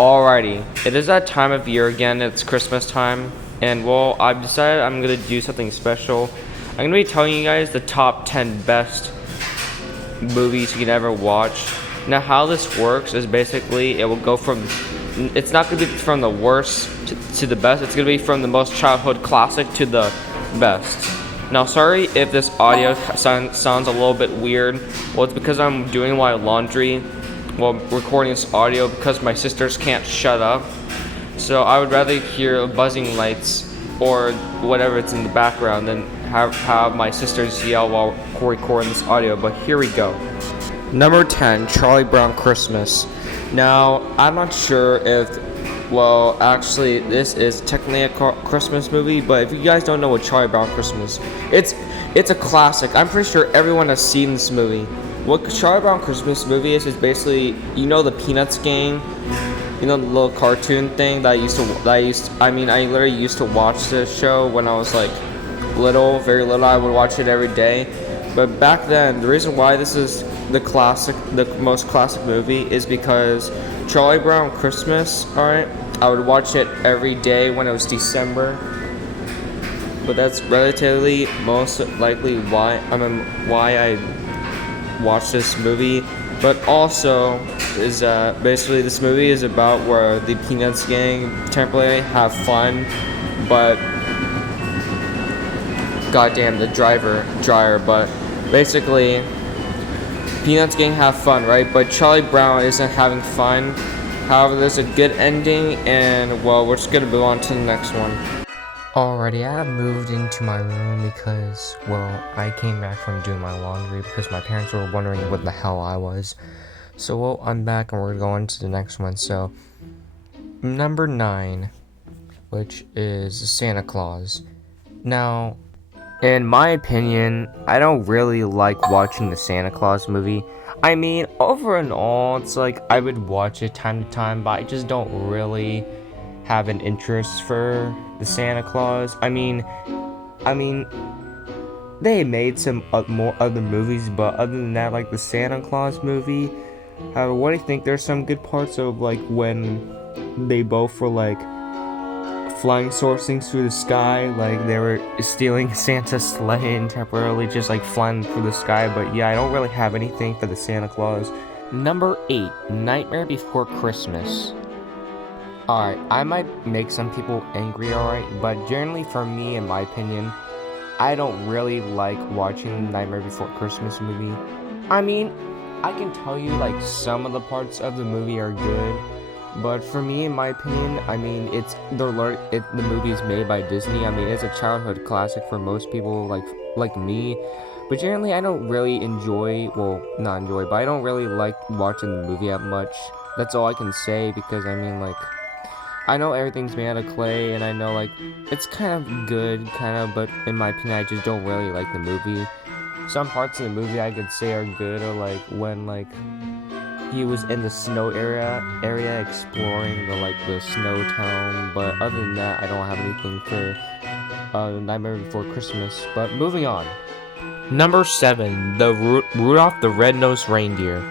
Alrighty, it is that time of year again. It's Christmas time, and well, I've decided I'm gonna do something special. I'm gonna be telling you guys the top 10 best movies you can ever watch. Now, how this works is basically it will go from, it's not gonna be from the worst to the best. It's gonna be from the most childhood classic to the best. Now, sorry if this audio sounds a little bit weird. Well, it's because I'm doing my laundry while recording this audio because my sisters can't shut up. So I would rather hear buzzing lights or whatever it's in the background than have my sisters yell while recording this audio. But here we go. Number 10, Charlie Brown Christmas. Now, I'm not sure if, well, actually, this is technically a Christmas movie, but if you guys don't know what Charlie Brown Christmas, it's a classic. I'm pretty sure everyone has seen this movie. What Charlie Brown Christmas movie is basically, you know, the Peanuts gang, you know, the little cartoon thing that I literally used to watch this show when I was like very little. I would watch it every day. But back then, the reason why this is the most classic movie is because Charlie Brown Christmas, alright, I would watch it every day when it was December. But that's relatively most likely why I watch this movie. But also is basically this movie is about where the Peanuts gang temporarily have fun, but goddamn the dryer. But basically Peanuts gang have fun, right? But Charlie Brown isn't having fun. However, there's a good ending, and well, we're just gonna move on to the next one. Alrighty, I have moved into my room because, well, I came back from doing my laundry because my parents were wondering what the hell I was. So, well, I'm back and we're going to the next one. So, number 9, which is Santa Claus. Now, in my opinion, I don't really like watching the Santa Claus movie. I mean, over and all, it's like I would watch it time to time, but I just don't really have an interest for the Santa Claus. I mean, they made some more other movies, but other than that, like the Santa Claus movie, what do you think? There's some good parts of like when they both were like flying things through the sky, like they were stealing Santa's sleigh and temporarily just like flying through the sky. But yeah, I don't really have anything for the Santa Claus. Number 8, Nightmare Before Christmas. Alright, I might make some people angry, alright, but generally for me, in my opinion, I don't really like watching Nightmare Before Christmas movie. I mean, I can tell you like some of the parts of the movie are good, but for me, in my opinion, I mean, the movie is made by Disney. I mean, it's a childhood classic for most people like me. But generally, I don't really but I don't really like watching the movie that much. That's all I can say because I mean, like, I know everything's made out of clay, and I know, like, it's kind of good, but in my opinion, I just don't really like the movie. Some parts of the movie I could say are good, or, like, when, like, he was in the snow area exploring the snow town, but other than that, I don't have anything for Nightmare Before Christmas. But moving on. Number 7, Rudolph the Red-Nosed Reindeer.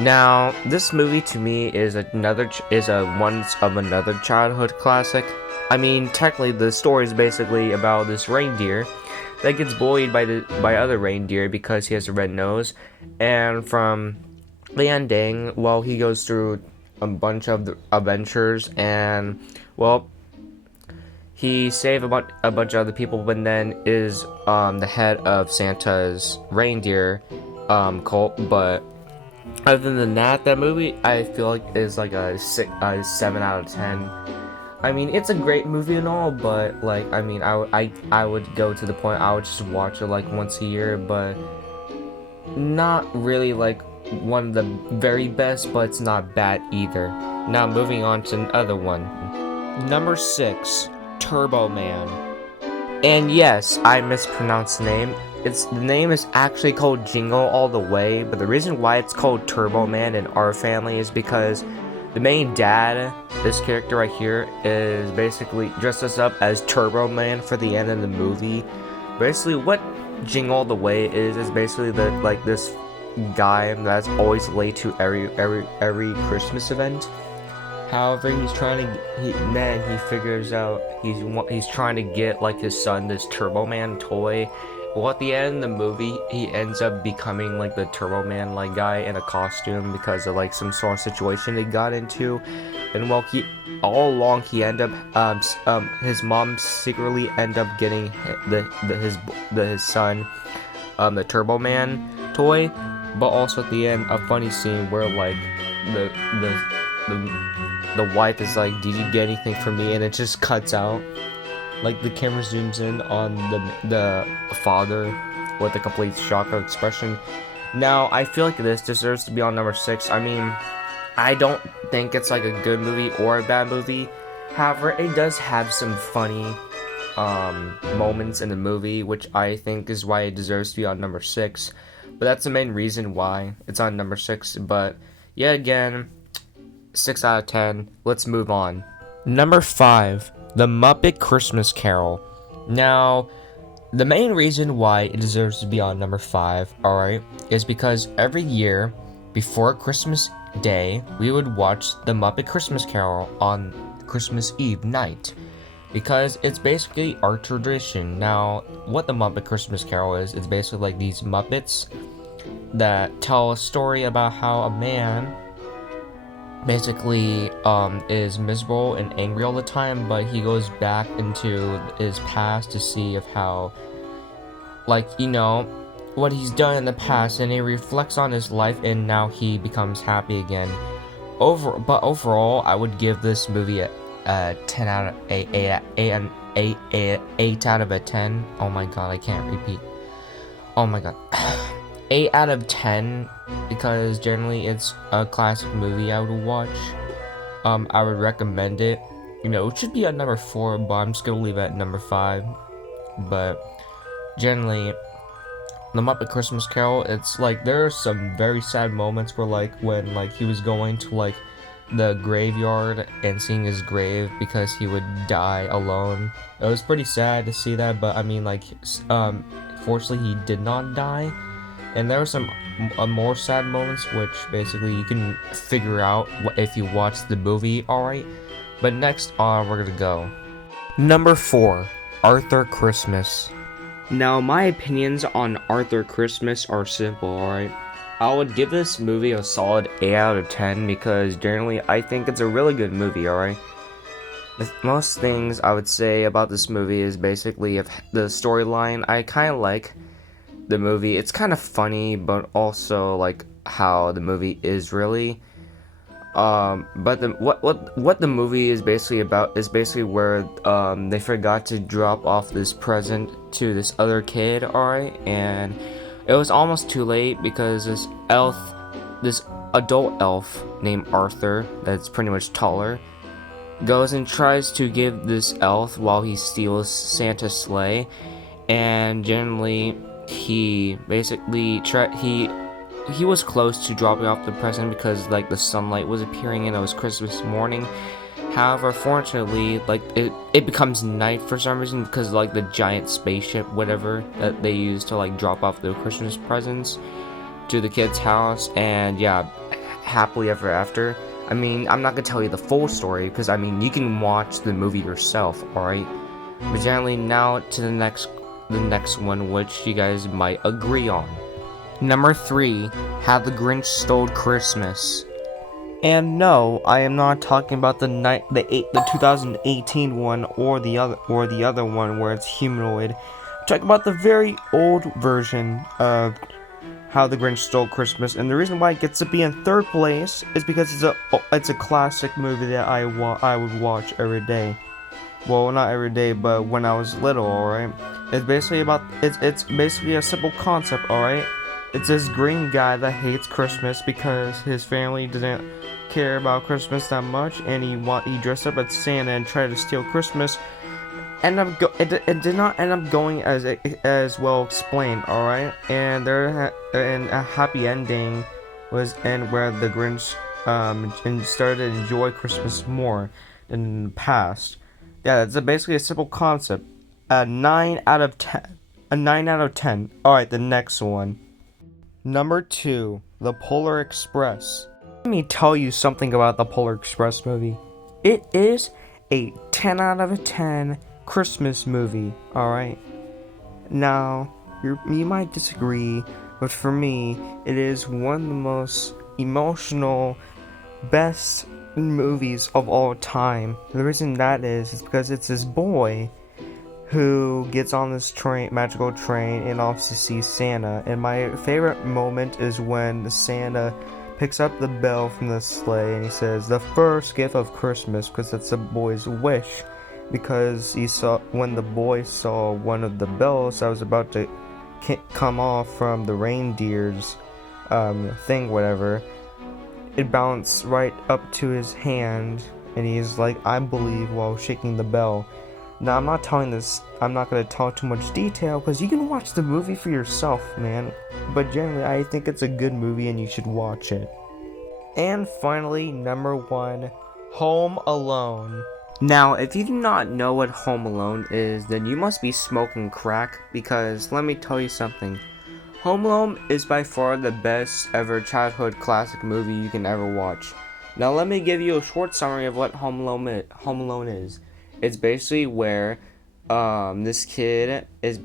Now, this movie to me is another childhood classic. I mean, technically, the story is basically about this reindeer that gets bullied by other reindeer because he has a red nose, and from the ending, well, he goes through a bunch of adventures, and well, he saved a bunch of other people, but then is the head of Santa's reindeer cult, but other than that, that movie I feel like is like a 7 out of 10. I mean, it's a great movie and all, but like, I mean, I would go to the point I would just watch it like once a year, but not really like one of the very best, but it's not bad either. Now moving on to another one. Number 6, Turbo Man. And yes, I mispronounced the name. The name is actually called Jingle All the Way, but the reason why it's called Turbo Man in our family is because the main dad, this character right here, is basically dressed us up as Turbo Man for the end of the movie. Basically, what Jingle All the Way is basically this guy that's always late to every Christmas event. However, he figures out he's trying to get like his son this Turbo Man toy. Well, at the end of the movie, he ends up becoming like the Turbo Man like guy in a costume because of like some sort of situation they got into. And well, he all along he end up his mom secretly end up getting his son the Turbo Man toy. But also at the end, a funny scene where like the the wife is like, "Did you get anything for me?" And it just cuts out. Like the camera zooms in on the father with a complete shock of expression. Now I feel like this deserves to be on number 6. I mean, I don't think it's like a good movie or a bad movie. However, it does have some funny moments in the movie, which I think is why it deserves to be on number 6. But that's the main reason why it's on number 6. But yet again, 6 out of 10. Let's move on. Number 5, The Muppet Christmas Carol. Now, the main reason why it deserves to be on number 5, alright, is because every year before Christmas Day, we would watch The Muppet Christmas Carol on Christmas Eve night. Because it's basically our tradition. Now, what the Muppet Christmas Carol is, it's basically like these Muppets that tell a story about how a man basically is miserable and angry all the time, but he goes back into his past to see of how, like, you know, what he's done in the past, and he reflects on his life, and now he becomes happy again. But overall, I would give this movie a 10 out of 8 out of a 10. Oh my god, I can't repeat. Oh my god. 8 out of 10, because generally it's a classic movie I would watch. I would recommend it. You know, it should be at number 4, but I'm just gonna leave it at number 5. But generally, The Muppet Christmas Carol, it's like there are some very sad moments where like when like he was going to like the graveyard and seeing his grave because he would die alone. It was pretty sad to see that, but I mean, like, fortunately he did not die. And there were some more sad moments, which basically you can figure out if you watch the movie, alright? But next, we're gonna go. Number 4, Arthur Christmas. Now, my opinions on Arthur Christmas are simple, alright? I would give this movie a solid 8 out of 10 because generally I think it's a really good movie, alright? Most things I would say about this movie is basically of the storyline. I kind of like the movie. It's kind of funny, but also like how the movie is really. But what the movie is basically about is basically where they forgot to drop off this present to this other kid, alright? And it was almost too late because this adult elf named Arthur, that's pretty much taller, goes and tries to give this elf while he steals Santa's sleigh, and generally he basically he was close to dropping off the present because like the sunlight was appearing and it was Christmas morning. However, fortunately, like it becomes night for some reason because like the giant spaceship, whatever, that they use to like drop off the Christmas presents to the kid's house, and yeah, happily ever after. I mean, I'm not gonna tell you the full story because I mean you can watch the movie yourself, alright? But generally, now to the next one, which you guys might agree on. Number 3, How the Grinch Stole Christmas. And no, I am not talking about the 2018 one or the other one where it's humanoid. I'm talking about the very old version of How the Grinch Stole Christmas, and the reason why it gets to be in 3rd place is because it's a classic movie that I would watch every day. Well, not every day, but when I was little, alright? It's basically a simple concept, alright? It's this green guy that hates Christmas because his family didn't care about Christmas that much, and he dressed up as Santa and tried to steal Christmas. It did not end up going as well explained, alright? And a happy ending was where the Grinch started to enjoy Christmas more than in the past. Yeah, it's basically a simple concept. A 9 out of 10. A 9 out of 10. Alright, the next one. Number 2, The Polar Express. Let me tell you something about the Polar Express movie. It is a 10 out of a 10 Christmas movie, alright? Now, you might disagree, but for me, it is one of the most emotional, best movies of all time. The reason that is because it's this boy who gets on this magical train, and offs to see Santa. And my favorite moment is when Santa picks up the bell from the sleigh and he says, "The first gift of Christmas," because that's the boy's wish. Because when the boy saw one of the bells that was about to come off from the reindeer's thing, whatever, it bounced right up to his hand, and he's like, "I believe," while shaking the bell. Now, I'm not going to talk too much detail, because you can watch the movie for yourself, man. But generally, I think it's a good movie and you should watch it. And finally, number 1, Home Alone. Now, if you do not know what Home Alone is, then you must be smoking crack, because let me tell you something. Home Alone is by far the best ever childhood classic movie you can ever watch. Now, let me give you a short summary of what Home Alone is. It's basically where this kid is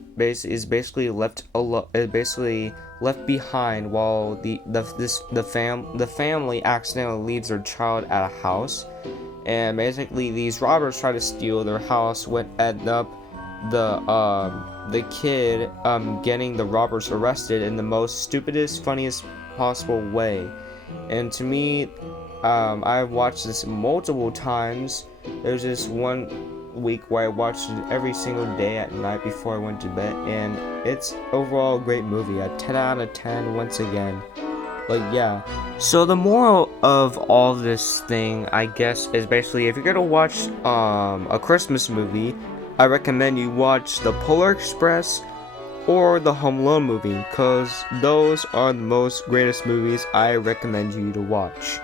basically left behind while the family accidentally leaves their child at a house, and basically these robbers try to steal their house, what end up the kid getting the robbers arrested in the most stupidest, funniest possible way. And to me, I've watched this multiple times. There's this one week where I watched it every single day at night before I went to bed, and it's overall a great movie. A 10 out of 10 once again. Like, yeah. So the moral of all this thing, I guess, is basically, if you're gonna watch a Christmas movie, I recommend you watch the Polar Express or the Home Alone movie, because those are the most greatest movies I recommend you to watch.